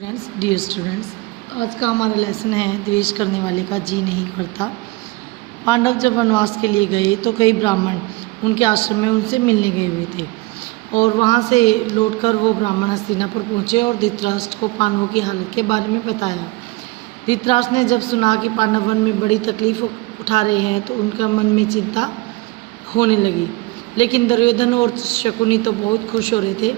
Dear students, आज का हमारा लेसन है द्वेष करने वाले का जी नहीं करता। पांडव जब वनवास के लिए गए तो कई ब्राह्मण उनके आश्रम में उनसे मिलने गए हुए थे और वहां से लौटकर वो ब्राह्मण हस्तिनापुर पहुंचे और धृतराष्ट्र को पांडवों की हालत के बारे में बताया। धृतराष्ट्र ने जब सुना कि पांडव वन में बड़ी तकलीफ उठा रहे हैं तो उनका मन में चिंता होने लगी, लेकिन दुर्योधन और शकुनी तो बहुत खुश हो रहे थे।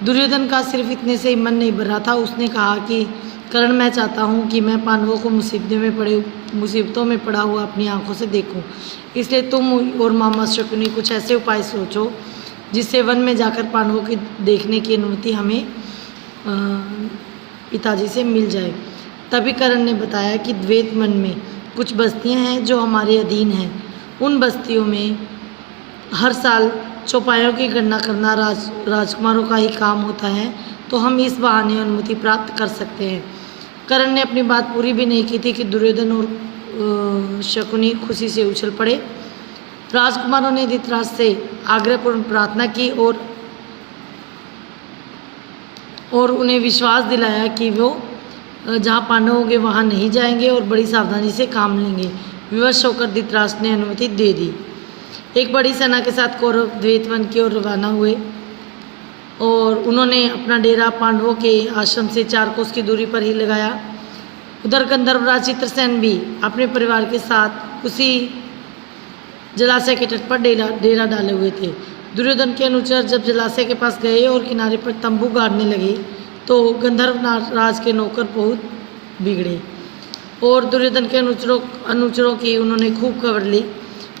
दुर्योधन का सिर्फ इतने से ही मन नहीं भर रहा था। उसने कहा कि कर्ण, मैं चाहता हूँ कि मैं पांडवों को मुसीबतों में पड़ा हुआ अपनी आंखों से देखूं, इसलिए तुम और मामा शकुनी कुछ ऐसे उपाय सोचो जिससे वन में जाकर पांडवों की देखने की अनुमति हमें पिताजी से मिल जाए। तभी कर्ण ने बताया कि द्वैत वन में कुछ बस्तियाँ हैं जो हमारे अधीन हैं। उन बस्तियों में हर साल चौपायों की गणना करना राजकुमारों का ही काम होता है, तो हम इस बहाने अनुमति प्राप्त कर सकते हैं। कर्ण ने अपनी बात पूरी भी नहीं की थी कि दुर्योधन और शकुनी खुशी से उछल पड़े। राजकुमारों ने धृतराष्ट्र से आग्रहपूर्ण प्रार्थना की और उन्हें विश्वास दिलाया कि वो जहाँ पांडव होंगे वहाँ नहीं जाएंगे और बड़ी सावधानी से काम लेंगे। विवश होकर धृतराष्ट्र ने अनुमति दे दी। एक बड़ी सेना के साथ कौरव द्वैत वन की ओर रवाना हुए और उन्होंने अपना डेरा पांडवों के आश्रम से 4 कोस की दूरी पर ही लगाया। उधर गंधर्वराज चित्रसेन भी अपने परिवार के साथ उसी जलाशय के तट पर डेरा डाले हुए थे। दुर्योधन के अनुचर जब जलाशय के पास गए और किनारे पर तंबू गाड़ने लगे तो गंधर्व राज के नौकर बहुत बिगड़े और दुर्योधन के अनुचरों की उन्होंने खूब खबर ली।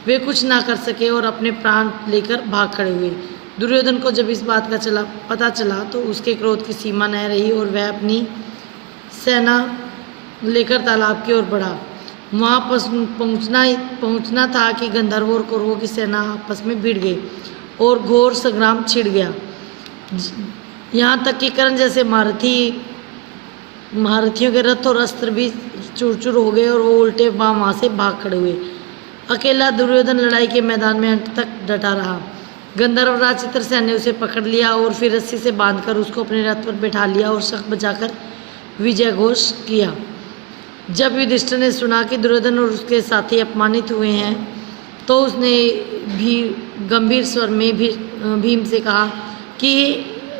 वे कुछ ना कर सके और अपने प्राण लेकर भाग खड़े हुए। दुर्योधन को जब इस बात का पता चला तो उसके क्रोध की सीमा न रही और वह अपनी सेना लेकर तालाब की ओर बढ़ा। वहाँ पहुँचना था कि गंधर्वों और कौरवों की सेना आपस में भिड़ गई और घोर संग्राम छिड़ गया। यहाँ तक कि कर्ण जैसे महारथियों के रथ और अस्त्र भी चूर हो गए और वो उल्टे वहाँ से भाग खड़े हुए। अकेला दुर्योधन लड़ाई के मैदान में अंत तक डटा रहा। गंधर्वराज चित्रसेन ने उसे पकड़ लिया और फिर रस्सी से बांधकर उसको अपने रथ पर बैठा लिया और शंख बजाकर विजय घोष किया। जब युधिष्ठिर ने सुना कि दुर्योधन और उसके साथी अपमानित हुए हैं तो उसने भी गंभीर स्वर में भीम से कहा कि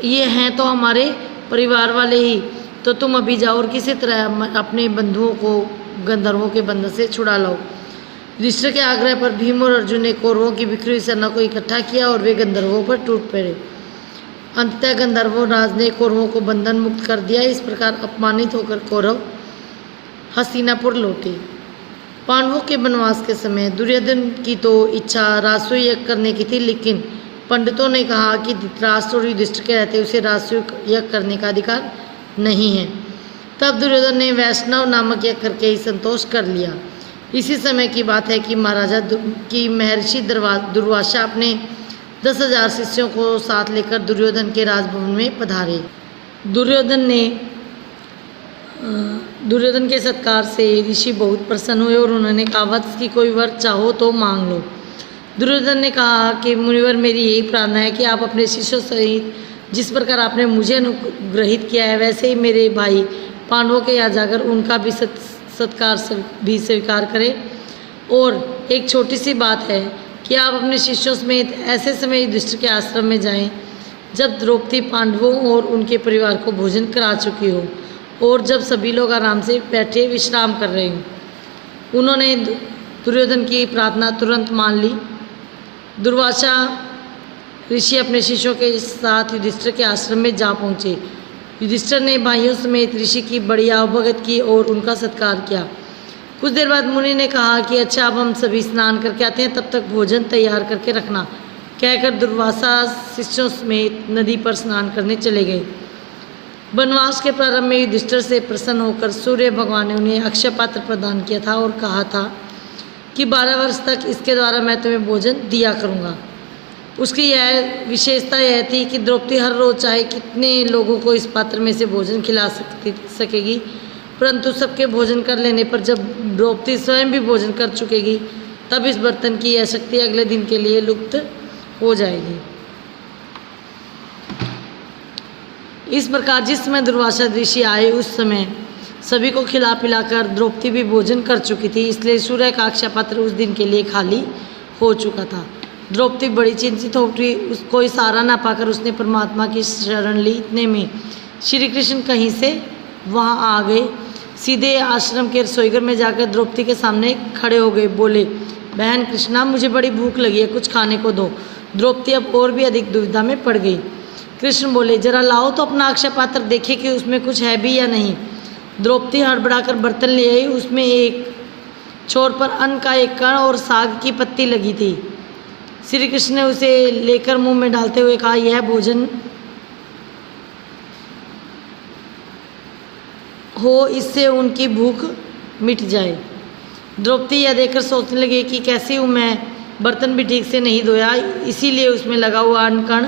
ये हैं तो हमारे परिवार वाले ही, तो तुम अभी जाओ और किसी तरह अपने बंधुओं को गंधर्वों के बंधन से छुड़ा लाओ। युधिष्ठिर के आग्रह पर भीम और अर्जुन ने कौरवों की बिखरी हुई सेना को इकट्ठा किया और वे गंधर्वों पर टूट पड़े। अंततः गंधर्वों राज ने कौरवों को बंधन मुक्त कर दिया। इस प्रकार अपमानित होकर कौरव हस्तिनापुर लौटे। पांडवों के वनवास के समय दुर्योधन की तो इच्छा राजसूय यज्ञ करने की थी, लेकिन पंडितों ने कहा कि धृतराष्ट्र और युधिष्ठिर के रहते उसे राजसूय यज्ञ करने का अधिकार नहीं है। तब दुर्योधन ने वैष्णव नामक यज्ञ करके ही संतोष कर लिया। इसी समय की बात है कि महर्षि दुर्वासा अपने 10,000 शिष्यों को साथ लेकर दुर्योधन के राजभवन में पधारे। दुर्योधन के सत्कार से ऋषि बहुत प्रसन्न हुए और उन्होंने कहा, वत्स की कोई वर चाहो तो मांग लो। दुर्योधन ने कहा कि मुनिवर, मेरी यही प्रार्थना है कि आप अपने शिष्यों सहित जिस प्रकार आपने मुझे अनुग्रहित किया है वैसे ही मेरे भाई पांडवों के यहाँ जाकर उनका भी सत्कार भी स्वीकार करें। और एक छोटी सी बात है कि आप अपने शिष्यों समेत ऐसे समय युधिष्ठिर के आश्रम में जाएं जब द्रौपदी पांडवों और उनके परिवार को भोजन करा चुकी हो और जब सभी लोग आराम से बैठे विश्राम कर रहे हों। उन्होंने दुर्योधन की प्रार्थना तुरंत मान ली। दुर्वासा ऋषि अपने शिष्यों के साथ युधिष्ठिर के आश्रम में जा पहुँचे। युधिष्ठिर ने भाइयों समेत ऋषि की बड़ी आवभगत की और उनका सत्कार किया। कुछ देर बाद मुनि ने कहा कि अच्छा, अब हम सभी स्नान करके आते हैं, तब तक भोजन तैयार करके रखना। कहकर दुर्वासा शिष्यों समेत नदी पर स्नान करने चले गए। वनवास के प्रारंभ में युधिष्ठिर से प्रसन्न होकर सूर्य भगवान ने उन्हें अक्षय पात्र प्रदान किया था और कहा था कि 12 वर्ष तक इसके द्वारा मैं तुम्हें भोजन दिया करूँगा। उसकी यह विशेषता यह थी कि द्रौपदी हर रोज चाहे कितने लोगों को इस पात्र में से भोजन खिला सकेगी, परंतु सबके भोजन कर लेने पर जब द्रौपदी स्वयं भी भोजन कर चुकेगी तब इस बर्तन की यह शक्ति अगले दिन के लिए लुप्त हो जाएगी। इस प्रकार जिस समय दुर्वासा ऋषि आए उस समय सभी को खिला पिलाकर द्रौपदी भी भोजन कर चुकी थी, इसलिए सूर्य का अक्षय पात्र उस दिन के लिए खाली हो चुका था। द्रौपदी बड़ी चिंतित हो उठी। कोई सहारा ना पाकर उसने परमात्मा की शरण ली। इतने में श्री कृष्ण कहीं से वहाँ आ गए। सीधे आश्रम के रसोईघर में जाकर द्रौपदी के सामने खड़े हो गए। बोले, बहन कृष्णा, मुझे बड़ी भूख लगी है, कुछ खाने को दो। द्रौपदी अब और भी अधिक दुविधा में पड़ गई। कृष्ण बोले, जरा लाओ तो अपना अक्षय पात्र, देखे कि उसमें कुछ है भी या नहीं। द्रौपदी हड़बड़ाकर बर्तन ले आई। उसमें एक छोर पर अन्न का एक कण और साग की पत्ती लगी थी। श्री कृष्ण ने उसे लेकर मुंह में डालते हुए कहा, यह भोजन हो, इससे उनकी भूख मिट जाए। द्रौपदी यह देखकर सोचने लगी कि कैसी हूँ मैं, बर्तन भी ठीक से नहीं धोया, इसीलिए उसमें लगा हुआ अन्न कण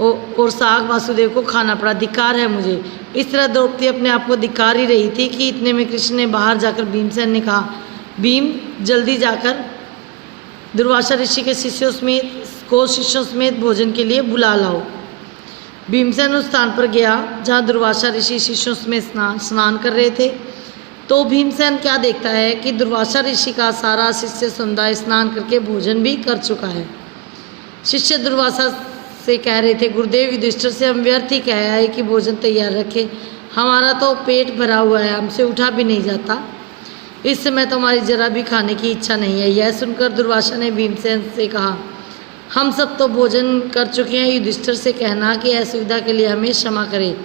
और साग वासुदेव को खाना पड़ा। धिक्कार है मुझे। इस तरह द्रौपदी अपने आप को धिक्कार ही रही थी कि इतने में कृष्ण ने बाहर जाकर भीमसेन ने कहा, भीम जल्दी जाकर दुर्वासा ऋषि के शिष्यों समेत भोजन के लिए बुला लाओ। भीमसेन उस स्थान पर गया जहाँ दुर्वासा ऋषि शिष्यों समेत स्नान कर रहे थे। तो भीमसेन क्या देखता है कि दुर्वासा ऋषि का सारा शिष्य समुदाय स्नान करके भोजन भी कर चुका है। शिष्य दुर्वासा से कह रहे थे, गुरुदेव युधिष्ठिर से हम व्यर्थ ही कह आए कि भोजन तैयार रखे, हमारा तो पेट भरा हुआ है, हमसे उठा भी नहीं जाता। इस समय तो हमारी जरा भी खाने की इच्छा नहीं है। यह सुनकर दुर्वासा ने भीमसेन से कहा, हम सब तो भोजन कर चुके हैं, युधिष्ठिर से कहना कि असुविधा के लिए हमें क्षमा करे।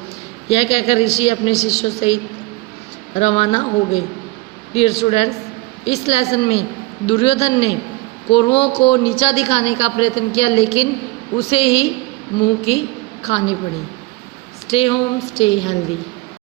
यह कहकर ऋषि अपने शिष्यों सहित रवाना हो गए। डियर स्टूडेंट्स, इस लेसन में दुर्योधन ने कौरवों को नीचा दिखाने का प्रयत्न किया, लेकिन उसे ही मुंह की खानी पड़ी। Stay home, stay healthy.